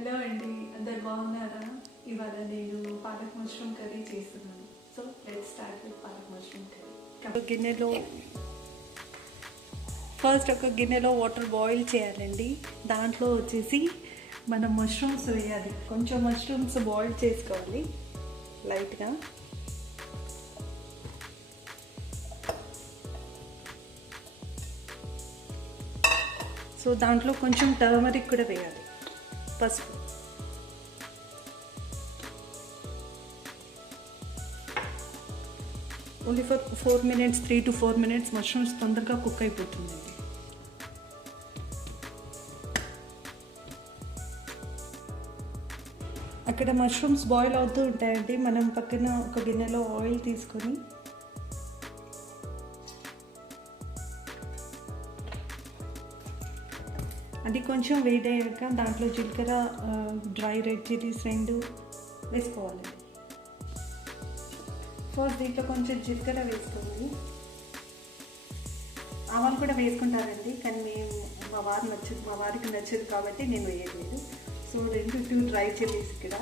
Hello అండి, అందరు బాగున్నారా? ఇవాళ నేను పాలక్ మష్రూమ్ కర్రీ చేస్తున్నాను. So let's start with palak mushroom curry. First ఒక గిన్నెలో వాటర్ బాయిల్ చేయాలండి. దాంట్లో వచ్చేసి మనం మష్రూమ్స్ వేయాలి. కొంచెం మష్రూమ్స్ బాయిల్ చేసుకోవాలి లైట్గా. సో దాంట్లో కొంచెం టర్మరిక్ కూడా వేయాలి, పసుపు. Only for 4 minutes, 3 to 4 minutes mushrooms తొందరగా కుక్ అయిపోతుందండి. అక్కడ మష్రూమ్స్ బాయిల్ అవుతూ ఉంటాయండి. మనం పక్కన ఒక గిన్నెలో ఆయిల్ తీసుకొని అది కొంచెం వేడయ్యాక దాంట్లో జీలకర్ర, డ్రై రెడ్ చిల్లీస్ 2 వేసుకోవాలి. ఫస్ట్ దీంట్లో కొంచెం జీలకర్ర వేసుకోండి. ఆవాలు కూడా వేసుకుంటారండి, కానీ మేము మా వారికి నచ్చదు కాబట్టి నేను వేయలేదు. సో 2 డ్రై చిల్లీస్ ఇక్కడ.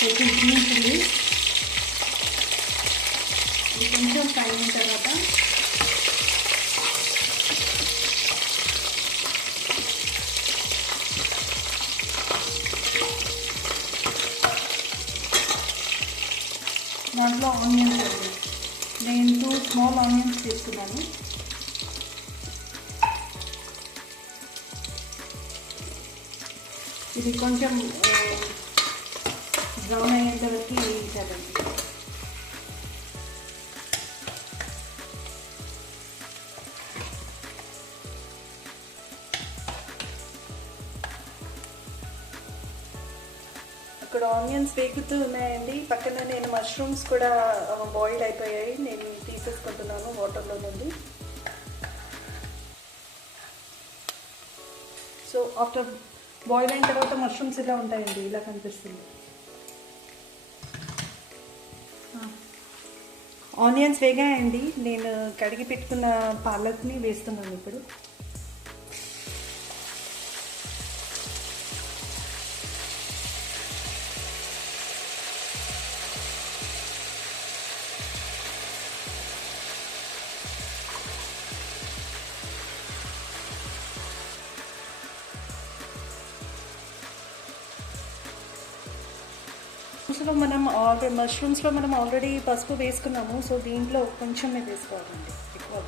కొంచెం గ్రీన్ చిల్లీ ఇది కొంచెం ఫ్రై అయిన తర్వాత దాంట్లో ఆనియన్స్ అండి. నేను 2 స్మాల్ ఆనియన్స్ తీసుకున్నాను. ఇది కొంచెం బ్రౌన్ అయ్యేంత వరకు వేయించాలండి. ఇక్కడ ఆనియన్స్ వేగుతూ ఉన్నాయండి. పక్కన నేను మష్రూమ్స్ కూడా బాయిల్ అయిపోయాయి, నేను తీసేసుకుంటున్నాను వాటర్లో నుండి. సో ఆఫ్టర్ బాయిల్ అయిన తర్వాత మష్రూమ్స్ ఇలా ఉంటాయండి, ఇలా కనిపిస్తుంది. ఆనియన్స్ వేగాయండి. నేను కడిగి పెట్టుకున్న పాలక్ని వేస్తున్నాను ఇప్పుడు. మష్రూమ్స్లో మనం ఆల్రెడీ పసుపు వేసుకున్నాము. సో దీంట్లో కొంచెమే వేసుకోవాలండి, ఎక్కువ.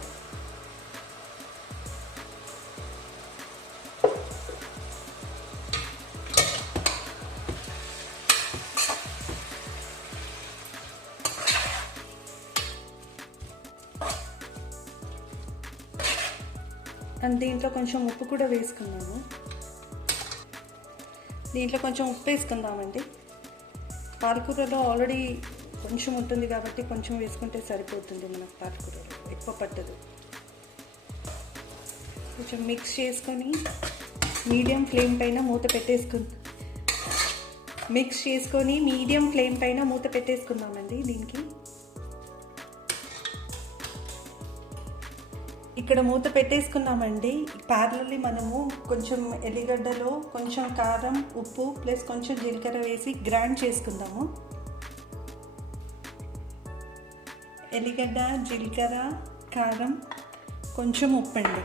అండ్ దీంట్లో కొంచెం ఉప్పు కూడా వేసుకున్నాము. దీంట్లో కొంచెం ఉప్పు వేసుకుందామండి. పాలకూరలో ఆల్రెడీ కొంచెం ఉంటుంది కాబట్టి కొంచెం వేసుకుంటే సరిపోతుంది. మనకు పాలకూరలో ఎక్కువ పట్టదు. కొంచెం మిక్స్ చేసుకొని మీడియం ఫ్లేమ్ పైన మూత పెట్టేసుకుందామండి. దీనికి ఇక్కడ మూత పెట్టేసుకున్నామండి. ప్యారలల్లీ మనము కొంచెం ఎల్లిగడ్డలో కొంచెం కారం, ఉప్పు ప్లస్ కొంచెం జీలకర్ర వేసి గ్రైండ్ చేసుకుందాము. ఎల్లిగడ్డ, జీలకర్ర, కారం, కొంచెం ఉప్పు అండి.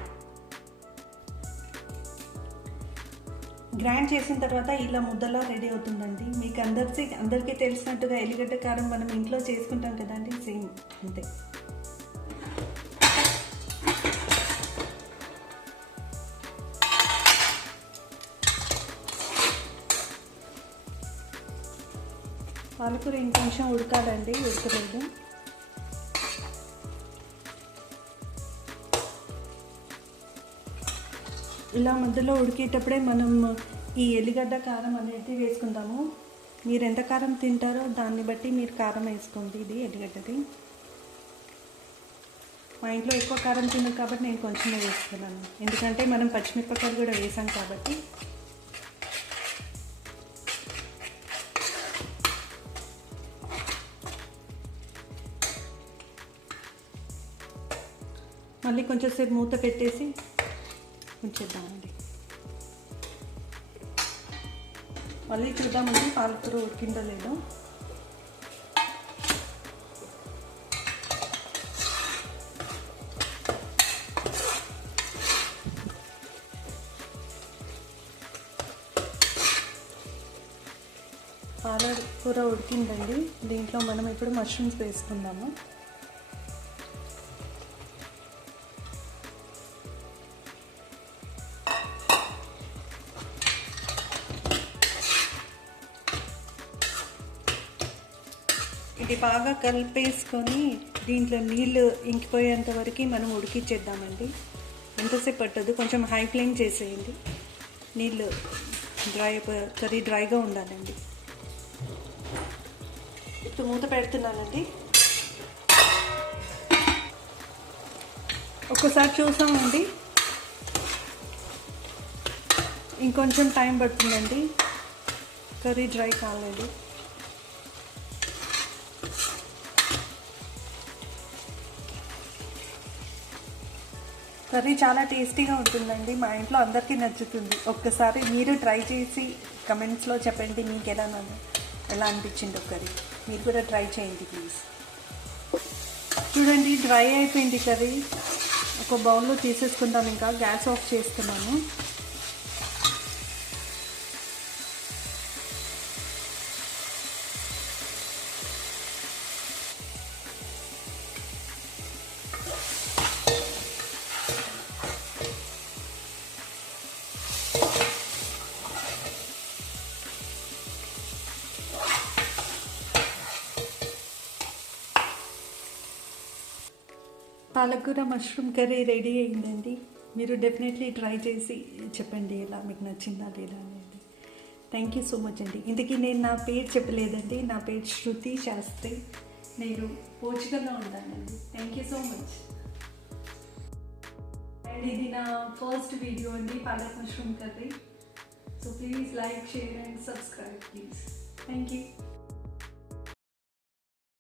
గ్రైండ్ చేసిన తర్వాత ఇలా ముద్దలా రెడీ అవుతుందండి. మీకు అందరికీ తెలిసినట్టుగా ఎల్లిగడ్డ కారం మనం ఇంట్లో చేసుకుంటాం కదండి, సేమ్ అంతే. పాలకూర ఇంకొంచెం ఉడకాలండి, ఉడకలేదు. ఇలా మధ్యలో ఉడికేటప్పుడే మనం ఈ ఎల్లిగడ్డ కారం అనేది వేసుకుందాము. మీరు ఎంత కారం తింటారో దాన్ని బట్టి మీరు కారం వేసుకోండి. ఇది ఎల్లిగడ్డది. మా ఇంట్లో ఎక్కువ కారం తినదు కాబట్టి నేను కొంచెమే వేసుకున్నాను, ఎందుకంటే మనం పచ్చిమిరపకాయలు కూడా వేసాం కాబట్టి. మళ్ళీ కొంచెం సేపు మూత పెట్టేసి ఉంచేద్దామండి. మళ్ళీ చూద్దామండి పాలకూర ఉడికిందో లేదో. పాలకూర ఉడికిందండి. దీంట్లో మనం ఇప్పుడు మష్రూమ్స్ వేసుకుందాము. ఇది బాగా కలిపేసుకొని దీంట్లో నీళ్ళు ఇంకిపోయేంత వరకు మనం ఉడికిచ్చేద్దామండి. ఎంతసేపు పట్టదు, కొంచెం హై ఫ్లేమ్ చేసేయండి. నీళ్ళు కర్రీ డ్రైగా ఉండాలండి. ఇప్పుడు మూత పెడుతున్నానండి. ఒక్కసారి చూసామండి, ఇంకొంచెం టైం పడుతుందండి, కర్రీ డ్రై కాలేదు. కర్రీ చాలా టేస్టీగా ఉంటుందండి. మా ఇంట్లో అందరికీ నచ్చుతుంది. ఒక్కసారి మీరు ట్రై చేసి కమెంట్స్లో చెప్పండి మీకు ఎలా అనిపించిందో కర్రీ. మీరు కూడా ట్రై చేయండి ప్లీజ్. చూడండి, డ్రై అయిపోయింది కర్రీ. ఒక బౌల్లో తీసేసుకుందాం. ఇంకా గ్యాస్ ఆఫ్ చేస్తున్నాను. పాలకూర మష్రూమ్ కర్రీ రెడీ అయిందండి. మీరు డెఫినెట్లీ ట్రై చేసి చెప్పండి ఎలా మీకు నచ్చిందా లేదా అనేది. థ్యాంక్ యూ సో మచ్ అండి. ఇంతకీ నేను నా పేరు చెప్పలేదండి. నా పేరు శృతి శాస్త్రి. నేను పోర్చుగల్లో ఉంటానండి. Thank you so much. And ఇది నా ఫస్ట్ వీడియో అండి, palak mushroom curry. So please like, share and subscribe please. Thank you.